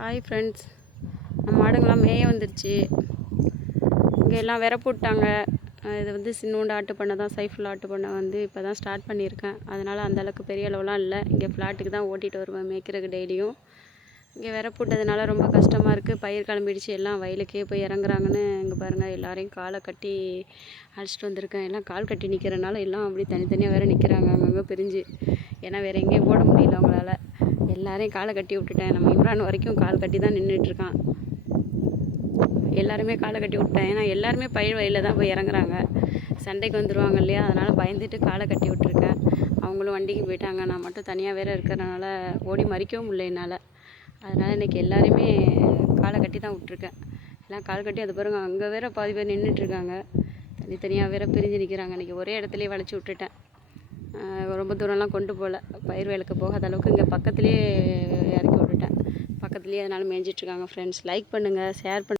Hi friends, நம்ம மாடுங்களாம் மேய வந்துருச்சு. இங்கே எல்லாம் விர போட்டாங்க. இது வந்து சின்னோண்டு ஆட்டு பண்ணை தான், சைஃபுல் ஆட்டு பண்ணை வந்து இப்போ தான் ஸ்டார்ட் பண்ணியிருக்கேன். அதனால் அந்தளவுக்கு பெரிய அளவுலாம் இல்லை. இங்கே ஃப்ளாட்டுக்கு தான் ஓட்டிகிட்டு வருவேன் மேய்க்கிறதுக்கு டெய்லியும். இங்கே விர போட்டதுனால ரொம்ப கஷ்டமாக இருக்குது. பயிர் கிளம்பிடுச்சு, எல்லாம் வயலுக்கே போய் இறங்குறாங்கன்னு. இங்கே பாருங்கள், எல்லாரையும் காலை கட்டி அழைச்சிட்டு வந்திருக்கேன். எல்லாம் கால் கட்டி நிற்கிறனால எல்லாம் அப்படி தனித்தனியாக வேறு நிற்கிறாங்க, அங்கங்கே பிரிஞ்சு. ஏன்னா வேறு எங்கேயும் ஓட முடியல அவங்களால. எல்லாரையும் காலை கட்டி விட்டுட்டேன். நம்ம இம்ரான் வரைக்கும் கால் கட்டி தான் நின்றுட்டுருக்கான். எல்லாருமே காலை கட்டி விட்டேன். ஏன்னா எல்லாருமே பயிர் வயலில் தான் போய் இறங்குறாங்க. சண்டைக்கு வந்துடுவாங்க இல்லையா, அதனால் பயந்துட்டு காலை கட்டி விட்டுருக்கேன். அவங்களும் வண்டிக்கு போயிட்டாங்க. நான் மட்டும் தனியாக வேறு இருக்கிறனால ஓடி மறிக்கவும் முடியல என்னால். அதனால் இன்றைக்கி எல்லாருமே காலை கட்டி தான் விட்ருக்கேன். எல்லாம் கால் கட்டி, அது பாருங்க அங்கே வேறு பாதி பேர் நின்றுட்டுருக்காங்க. தனித்தனியாக வேறு பிரிஞ்சு நிற்கிறாங்க. இன்றைக்கி ஒரே இடத்துலையே வளைச்சி விட்டுட்டேன். ரொம்ப தூரம்லாம் கொண்டு போகல, பயிர் வேலைக்கு போகாத அளவுக்கு இங்கே பக்கத்துலேயே இறக்கி விட்டுட்டேன். பக்கத்துலேயே அதனால் மேய்ஞ்சிட்ருக்காங்க. ஃப்ரெண்ட்ஸ், லைக் பண்ணுங்கள், ஷேர் பண்ணுங்கள்.